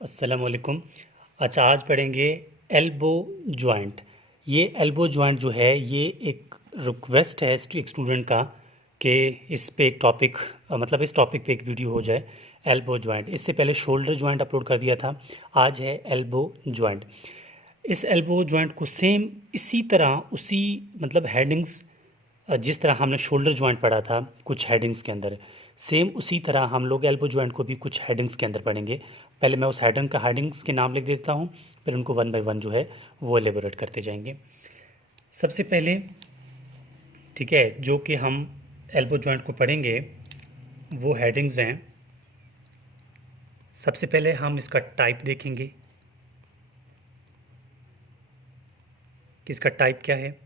अस्सलाम वालेकुम। अच्छा, आज पढ़ेंगे एल्बो जॉइंट। ये एल्बो जॉइंट जो है ये एक रिक्वेस्ट है एक स्टूडेंट का कि इस पे एक टॉपिक मतलब इस टॉपिक पे एक वीडियो हो जाए। एल्बो जॉइंट, इससे पहले शोल्डर जॉइंट अपलोड कर दिया था, आज है एल्बो जॉइंट। इस एल्बो जॉइंट को सेम इसी तरह उसी मतलब हेडिंग्स, जिस तरह हमने शोल्डर जॉइंट पढ़ा था कुछ हेडिंग्स के अंदर, सेम उसी तरह हम लोग एल्बो जॉइंट को भी कुछ हेडिंग्स के अंदर पढ़ेंगे। पहले मैं उस हेडिंग्स के नाम लिख देता हूँ, फिर उनको वन बाय वन जो है वो एलेबोरेट करते जाएंगे। सबसे पहले, ठीक है, जो कि हम एल्बो जॉइंट को पढ़ेंगे वो हेडिंग्स हैं। सबसे पहले हम इसका टाइप देखेंगे कि इसका टाइप क्या है।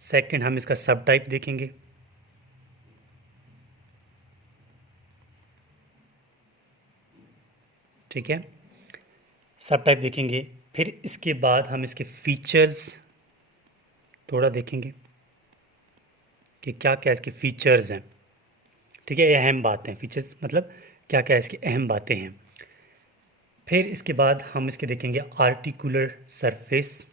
सेकंड, हम इसका सब टाइप देखेंगे। ठीक है, सब टाइप देखेंगे। फिर इसके बाद हम इसके फीचर्स थोड़ा देखेंगे कि क्या क्या इसके फीचर्स हैं। ठीक है, ये अहम बातें, फीचर्स मतलब क्या क्या इसकी अहम बातें हैं। फिर इसके बाद हम इसके देखेंगे आर्टिकुलर सरफेस।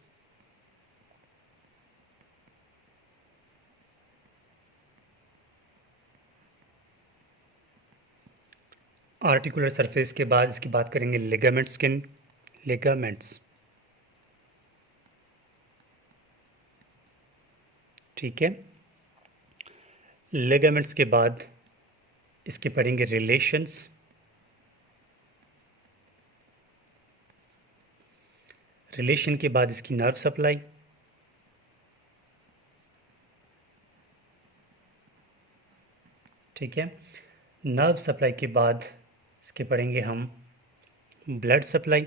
आर्टिकुलर सरफेस के बाद इसकी बात करेंगे लिगामेंट स्किन, लिगामेंट्स। ठीक है, लिगामेंट्स के बाद इसके पढ़ेंगे रिलेशंस। रिलेशन के बाद इसकी नर्व सप्लाई। ठीक है, नर्व सप्लाई के बाद इसके पढ़ेंगे हम ब्लड सप्लाई।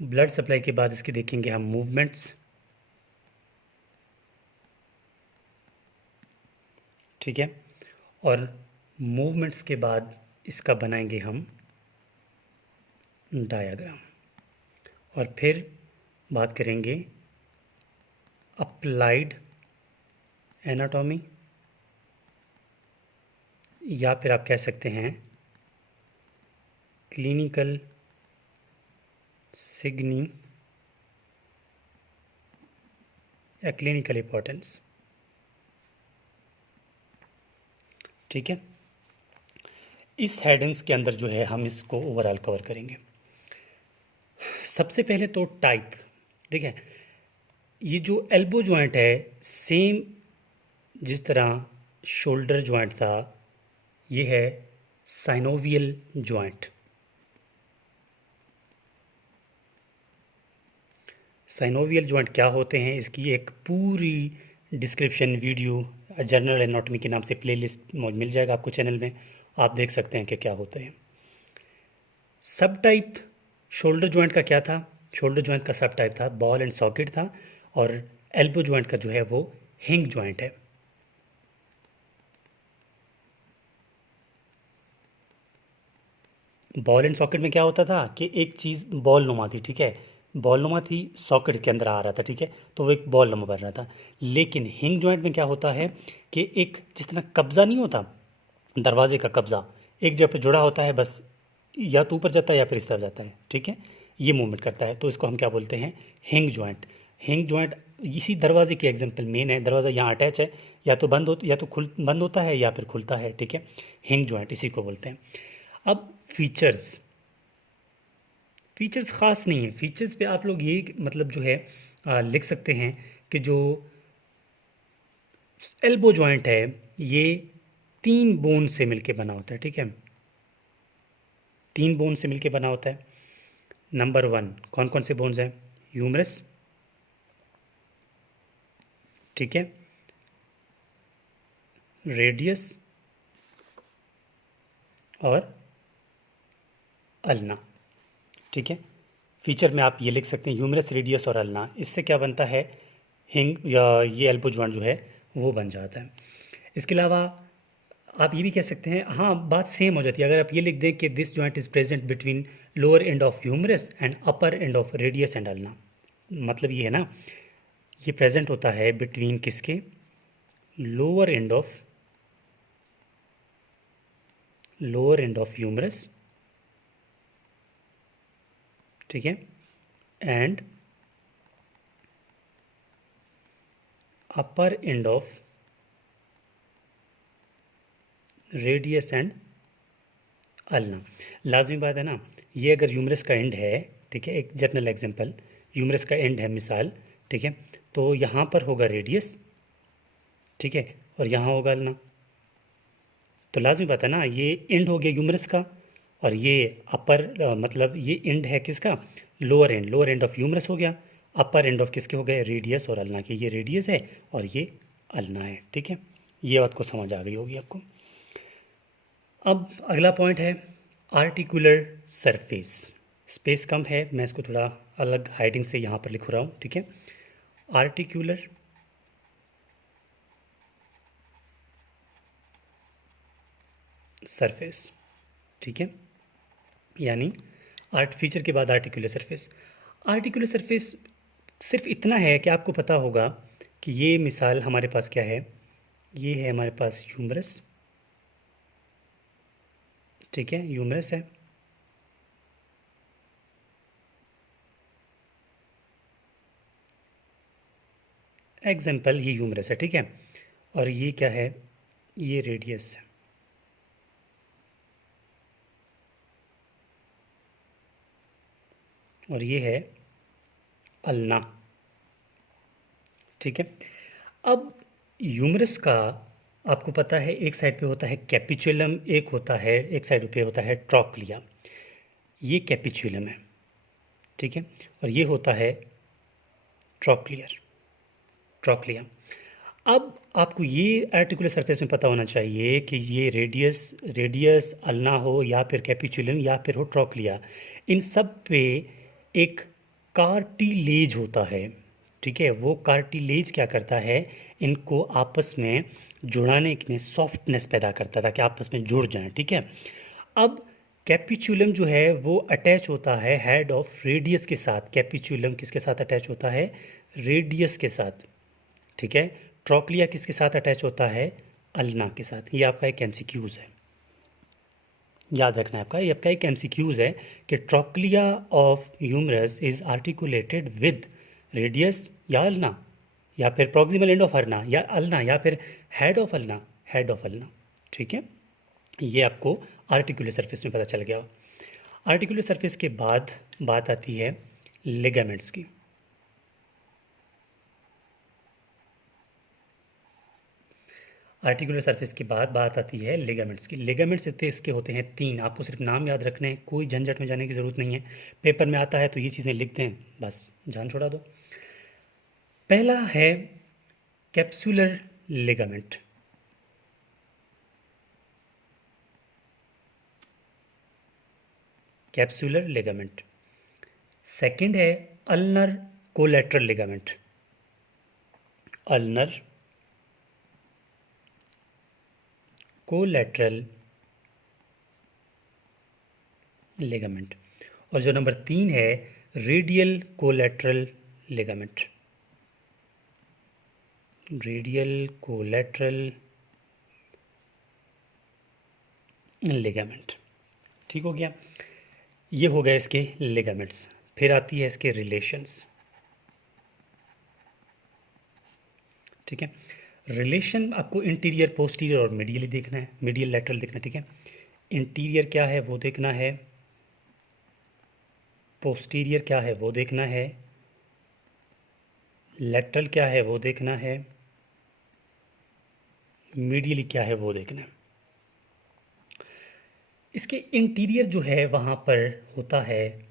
ब्लड सप्लाई के बाद इसके देखेंगे हम मूवमेंट्स। ठीक है, और मूवमेंट्स के बाद इसका बनाएंगे हम डायग्राम। और फिर बात करेंगे अप्लाइड एनाटॉमी, या फिर आप कह सकते हैं क्लिनिकल सिग्नी या क्लिनिकल इंपॉर्टेंस। ठीक है, इस हेडिंग्स के अंदर जो है हम इसको ओवरऑल कवर करेंगे। सबसे पहले तो टाइप। ठीक है, ये जो एल्बो जॉइंट है सेम जिस तरह शोल्डर जॉइंट था, ये है साइनोवियल जॉइंट। साइनोवियल जॉइंट क्या होते हैं, इसकी एक पूरी डिस्क्रिप्शन वीडियो जनरल एनाटॉमी के नाम से प्लेलिस्ट मिल जाएगा आपको चैनल में, आप देख सकते हैं कि क्या होते हैं। सब टाइप शोल्डर जॉइंट का क्या था, शोल्डर जॉइंट का सब टाइप था बॉल एंड सॉकेट था, और एल्बो जॉइंट का जो है वो हिंग जॉइंट है। बॉल एंड सॉकेट में क्या होता था कि एक चीज़ बॉल नुमा थी, ठीक है, बॉल नुमा थी, सॉकेट के अंदर आ रहा था, ठीक है, तो वो एक बॉल नुमा बन रहा था। लेकिन हिंग जॉइंट में क्या होता है कि एक जिस तरह कब्ज़ा नहीं होता, दरवाजे का कब्ज़ा एक जगह पे जुड़ा होता है, बस या तो ऊपर जाता है या फिर इस तरफ जाता है, ठीक है, ये मूवमेंट करता है, तो इसको हम क्या बोलते हैं, हिंग जॉइंट। हिंग जॉइंट इसी दरवाजे की एग्जांपल मेन है, दरवाज़ा यहाँ अटैच है, या तो बंद हो या तो खुल बंद होता है या फिर खुलता है, ठीक है, हिंग जॉइंट इसी को बोलते हैं। अब फीचर्स, फीचर्स ख़ास नहीं है, फीचर्स पे आप लोग ये मतलब जो है लिख सकते हैं कि जो एल्बो जॉइंट है ये 3 बोन से मिलके बना होता है। ठीक है, 3 बोन से मिलके बना होता है। नंबर 1 कौन कौन से बोन्स हैं, ह्यूमरस, ठीक है, रेडियस और अल्ना। ठीक है, फीचर में आप ये लिख सकते हैं ह्यूमरस, रेडियस और अल्ना, इससे क्या बनता है, हिंग या ये एल्बो जॉइंट जो है वो बन जाता है। इसके अलावा आप ये भी कह सकते हैं, हाँ बात सेम हो जाती है अगर आप ये लिख दें कि this joint is present between lower end of humerus and upper end of radius and ulna. मतलब ये है ना, ये प्रेजेंट होता है बिटवीन किसके, लोअर एंड ऑफ ह्यूमरस, ठीक है, and upper end of radius and ulna. लाजमी बात है ना, ये अगर ह्यूमरस का एंड है, ठीक है, एक जनरल एग्जांपल, ह्यूमरस का एंड है मिसाल, ठीक है, तो यहाँ पर होगा रेडियस, ठीक है, और यहाँ होगा अल्ना। तो लाजमी बात है ना, ये एंड हो गया ह्यूमरस का, और ये अपर मतलब ये एंड है किसका, लोअर एंड ऑफ ह्यूमरस हो गया, अपर एंड ऑफ किसके हो गए, रेडियस और अल्ना के। ये रेडियस है और ये अल्ना है, ठीक है, ये बात को समझ आ गई होगी आपको। अब अगला पॉइंट है आर्टिकुलर सरफेस। स्पेस कम है, मैं इसको थोड़ा अलग हाइडिंग से यहाँ पर लिख रहा हूँ, ठीक है। आर्टिकुलर सरफेस, ठीक है, यानी आर्ट फीचर के बाद आर्टिकुलर सरफेस। आर्टिकुलर सरफेस सिर्फ इतना है कि आपको पता होगा कि ये मिसाल हमारे पास क्या है, ये है हमारे पास ह्यूमरस, ठीक है, ह्यूमरस है, एग्जाम्पल ये ह्यूमरस है, ठीक है, और ये क्या है, ये रेडियस है, और ये है अल्ना, ठीक है। अब ह्यूमरस का आपको पता है एक साइड पे होता है कैपिचुलम, एक होता है, एक साइड पे होता है ट्रॉक्लिया, ये कैपिचुलम है, ठीक है, और ये होता है ट्रॉक्लिया। अब आपको ये आर्टिकुलर सरफेस में पता होना चाहिए कि ये रेडियस अल्ना हो या फिर कैपिचुलम या फिर हो ट्रॉक्लिया, इन सब पे एक कार्टिलेज होता है, ठीक है। वो कार्टिलेज क्या करता है, इनको आपस में जुड़ाने में सॉफ्टनेस पैदा करता है ताकि आपस में जुड़ जाएं, ठीक है। अब कैपिचुलम जो है वो अटैच होता है हेड ऑफ रेडियस के साथ। कैपिचुलम किसके साथ अटैच होता है, रेडियस के साथ, ठीक है। ट्रॉक्लिया किसके साथ अटैच होता है, अल्ना के साथ। ये आपका एक एमसीक्यूज़ है, याद रखना है आपका, ये आपका एक एमसीक्यूज़ है कि trochlea of humerus is articulated with radius या अल्ना, या फिर प्रॉक्सिमल एंड ऑफ अल्ना या अल्ना, या फिर हेड ऑफ अल्ना, ठीक है। ये आपको आर्टिकुलर सरफेस में पता चल गया। आर्टिकुलर सरफेस के बाद बात आती है लिगामेंट्स की। आर्टिकुलर सरफेस के बाद बात आती है लिगामेंट्स की। लिगामेंट्स इसके होते हैं 3, आपको सिर्फ नाम याद रखने हैं, कोई झंझट में जाने की ज़रूरत नहीं है। पेपर में आता है तो ये चीज़ें लिख दें, बस जान छोड़ा दो। पहला है capsular ligament, capsular ligament. Second है ulnar collateral ligament, ulnar collateral ligament. और जो नंबर 3 है radial collateral ligament, radial collateral ligament, ठीक हो गया। ये हो गए इसके लिगामेंट्स। फिर आती है इसके रिलेशंस, ठीक है। रिलेशन आपको इंटीरियर, पोस्टीरियर और मीडियली देखना है, मीडियल लैटरल देखना है, ठीक है। इंटीरियर क्या है वो देखना है, पोस्टीरियर क्या है वो देखना है, लैटरल क्या है वो देखना है, मीडियली क्या है वो देखना है। इसके इंटीरियर जो है वहाँ पर होता है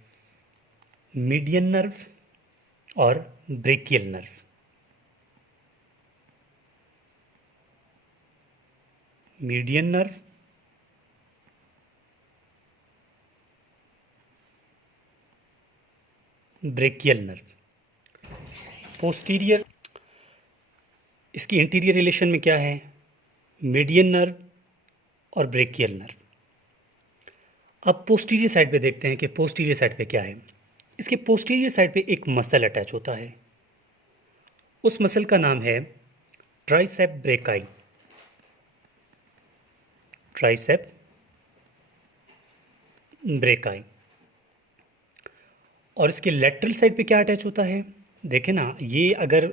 मीडियन नर्व और brachial nerve, median nerve brachial nerve. Posterior, इसकी इंटीरियर रिलेशन में क्या है, मीडियन नर्व और ब्रेकियल नर्व। अब पोस्टीरियर साइड पे देखते हैं कि पोस्टीरियर साइड पे क्या है। इसके पोस्टीरियर साइड पे एक मसल अटैच होता है, उस मसल का नाम है ट्राइसेप ब्रेकाई, ट्राइसेप ब्रेकाई। और इसके लेटरल साइड पे क्या अटैच होता है? देखें ना, ये अगर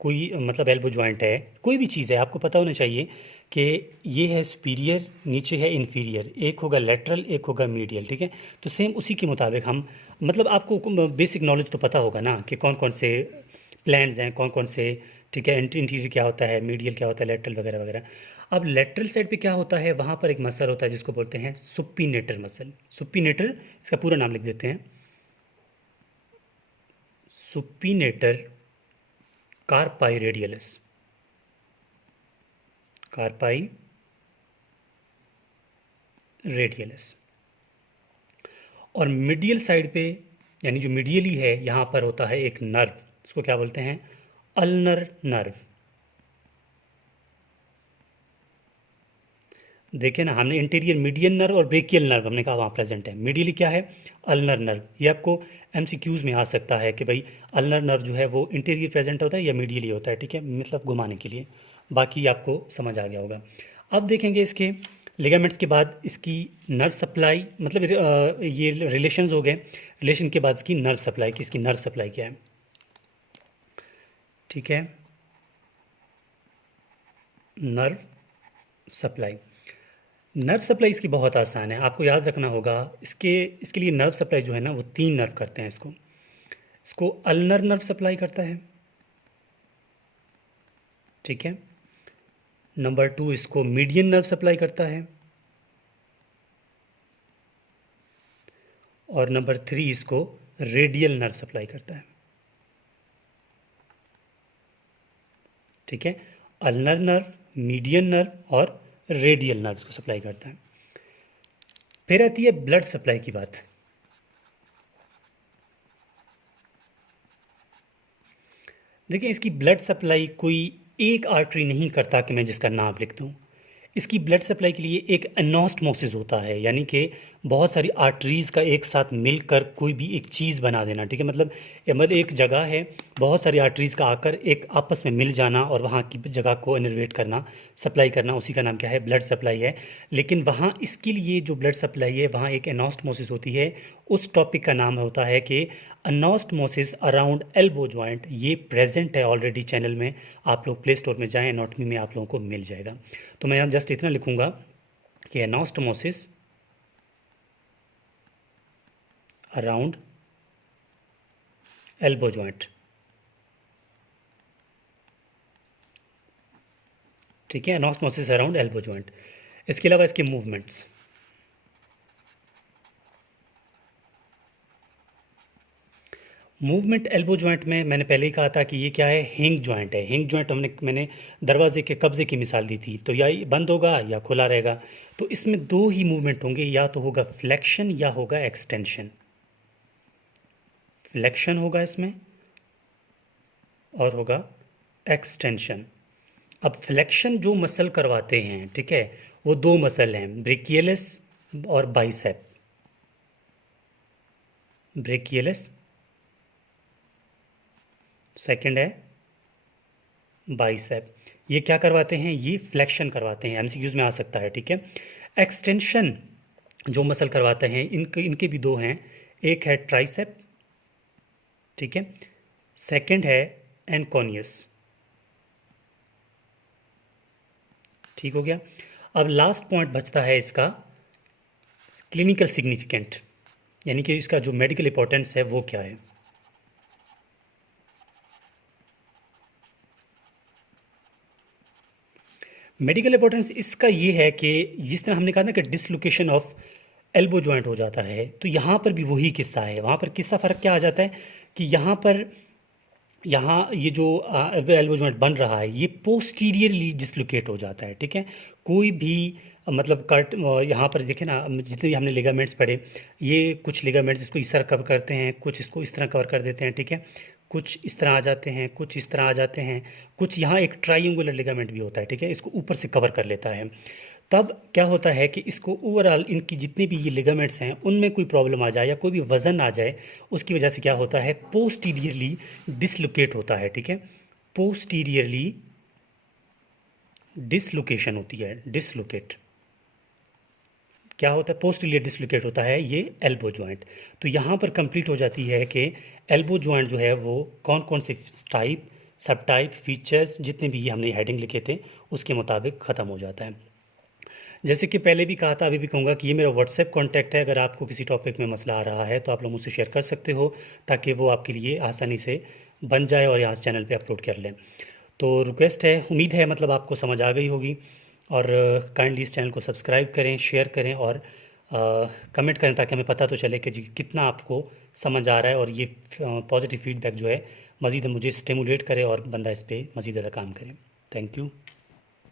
कोई मतलब एल्बो जॉइंट है, कोई भी चीज़ है, आपको पता होना चाहिए कि ये है सुपीरियर, नीचे है इन्फीरियर, एक होगा लेटरल, एक होगा मीडियल, ठीक है। तो सेम उसी के मुताबिक हम, मतलब आपको बेसिक नॉलेज तो पता होगा ना कि कौन कौन से प्लान्स हैं, कौन कौन से, ठीक है, इंटीरियर क्या होता है, मीडियल क्या होता है, लेटरल वगैरह वगैरह। अब लेटरल साइड पे क्या होता है, वहाँ पर एक मसल होता है जिसको बोलते हैं सुप्पिनेटर मसल। सुप्पिनेटर, इसका पूरा नाम लिख देते हैं, सुप्पिनेटर कार्पाई रेडियलिस, कार्पाई रेडियलिस। और मीडियल साइड पे, यानी जो मीडियली है, यहाँ पर होता है एक नर्व, इसको क्या बोलते हैं? Ulnar nerve. देखिए ना, हमने इंटीरियर मीडियन नर्व और ब्रेकियल नर्व हमने कहा वहाँ प्रेजेंट है। मीडियली क्या है? Ulnar nerve. ये आपको एमसीक्यूज़ में आ सकता है कि भाई अल्नर नर्व जो है वो इंटीरियर प्रेजेंट होता है या मीडियली होता है, ठीक है, मतलब घुमाने के लिए। बाकी आपको समझ आ गया होगा। अब देखेंगे इसके लिगामेंट्स के बाद इसकी नर्व सप्लाई, मतलब ये रिलेशंस हो गए। रिलेशन के बाद इसकी नर्व सप्लाई की, इसकी नर्व सप्लाई क्या है, ठीक है, नर्व सप्लाई। नर्व सप्लाई इसकी बहुत आसान है, आपको याद रखना होगा। इसके लिए नर्व सप्लाई जो है ना, वो 3 नर्व करते हैं इसको। इसको अल्नर नर्व सप्लाई करता है, ठीक है। नंबर 2 इसको मीडियन नर्व सप्लाई करता है, और नंबर 3 इसको रेडियल नर्व सप्लाई करता है, ठीक है। अल्नर नर्व, मीडियन नर्व और रेडियल नर्व्स को सप्लाई करता है। फिर आती है ब्लड सप्लाई की बात। देखिए, इसकी ब्लड सप्लाई कोई एक आर्टरी नहीं करता कि मैं जिसका नाम लिख दूँ। इसकी ब्लड सप्लाई के लिए एक एनास्टमोसिस होता है, यानी कि बहुत सारी आर्टरीज़ का एक साथ मिलकर कोई भी एक चीज़ बना देना, ठीक है। मतलब एक जगह है, बहुत सारी आर्टरीज़ का आकर एक आपस में मिल जाना और वहाँ की जगह को इनर्वेट करना, सप्लाई करना, उसी का नाम क्या है? ब्लड सप्लाई है। लेकिन वहाँ इसके लिए जो ब्लड सप्लाई है, वहाँ एक एनास्टमोसिस होती है। उस टॉपिक का नाम होता है कि एनास्टमोसिस अराउंड एल्बो जॉइंट। ये प्रेजेंट है ऑलरेडी चैनल में, आप लोग प्ले स्टोर में जाएँ, एनाटॉमी में आप लोगों को मिल जाएगा। तो मैं यहाँ जस्ट इतना लिखूँगा कि एनास्टमोसिस अराउंड एल्बो जॉइंट, ठीक है, एनास्टमोसिस अराउंड एल्बो जॉइंट। इसके अलावा इसके मूवमेंट्स, मूवमेंट एल्बो जॉइंट में मैंने पहले ही कहा था कि ये क्या है? हिंग जॉइंट है। हिंग जॉइंट मैंने दरवाजे के कब्जे की मिसाल दी थी, तो या ये बंद होगा या खुला रहेगा। तो इसमें 2 ही मूवमेंट होंगे, या तो होगा फ्लेक्शन या होगा एक्सटेंशन। फ्लेक्शन होगा इसमें और होगा एक्सटेंशन। अब फ्लेक्शन जो मसल करवाते हैं, ठीक है, वो 2 मसल हैं, ब्रेकियलिस और बाइसेप। ब्रेकियलिस, सेकंड है बाइसेप। ये क्या करवाते हैं? ये फ्लेक्शन करवाते हैं, एमसीक्यूज में आ सकता है, ठीक है। एक्सटेंशन जो मसल करवाते हैं, इनके भी 2 हैं, एक है ट्राइसेप, ठीक है, सेकंड है एनकोनियस, ठीक हो गया। अब लास्ट पॉइंट बचता है इसका क्लिनिकल सिग्निफिकेंट, यानी कि इसका जो मेडिकल इंपॉर्टेंस है वो क्या है। मेडिकल इंपॉर्टेंस इसका ये है कि जिस तरह हमने कहा ना कि डिसलोकेशन ऑफ एल्बो जॉइंट हो जाता है, तो यहाँ पर भी वही किस्सा है। वहाँ पर किस्सा फ़र्क क्या आ जाता है कि यहाँ ये जो एल्बो जॉइंट बन रहा है, ये पोस्टीरियरली डिसलोकेट हो जाता है, ठीक है। कोई भी मतलब कट, यहाँ पर देखें ना, जितने भी हमने लिगामेंट्स पढ़े, ये कुछ लिगामेंट्स इसको इस तरह कवर करते हैं, कुछ इसको इस तरह कवर कर देते हैं, ठीक है, कुछ इस तरह आ जाते हैं, कुछ इस तरह आ जाते हैं, कुछ यहाँ एक ट्राइंगुलर लिगामेंट भी होता है, ठीक है, इसको ऊपर से कवर कर लेता है। तब क्या होता है कि इसको ओवरऑल इनकी जितने भी ये लिगामेंट्स हैं, उनमें कोई प्रॉब्लम आ जाए या कोई भी वज़न आ जाए, उसकी वजह से क्या होता है? पोस्टीरियरली डिसलोकेट होता है, ठीक है, पोस्टीरियरली डिसलोकेशन होती है, डिसलोकेट क्या होता है, पोस्ट इलियर डिसलोकेट होता है ये एल्बो जॉइंट। तो यहाँ पर कंप्लीट हो जाती है कि एल्बो जॉइंट जो है वो कौन कौन से टाइप, सब टाइप, फीचर्स जितने भी ये हमने हेडिंग लिखे थे उसके मुताबिक ख़त्म हो जाता है। जैसे कि पहले भी कहा था, अभी भी कहूँगा कि ये मेरा व्हाट्सएप कॉन्टैक्ट है। अगर आपको किसी टॉपिक में मसला आ रहा है तो आप लोग मुझसे शेयर कर सकते हो, ताकि वो आपके लिए आसानी से बन जाए और यहाँ चैनल पे अपलोड कर लें। तो रिक्वेस्ट है, उम्मीद है मतलब आपको समझ आ गई होगी, और काइंडली इस चैनल को सब्सक्राइब करें, शेयर करें और कमेंट करें, ताकि हमें पता तो चले कि जी कितना आपको समझ आ रहा है, और ये पॉजिटिव फीडबैक जो है मज़ीद मुझे स्टिमुलेट करे और बंदा इस पर मज़ीद ज़्यादा काम करे। Thank you.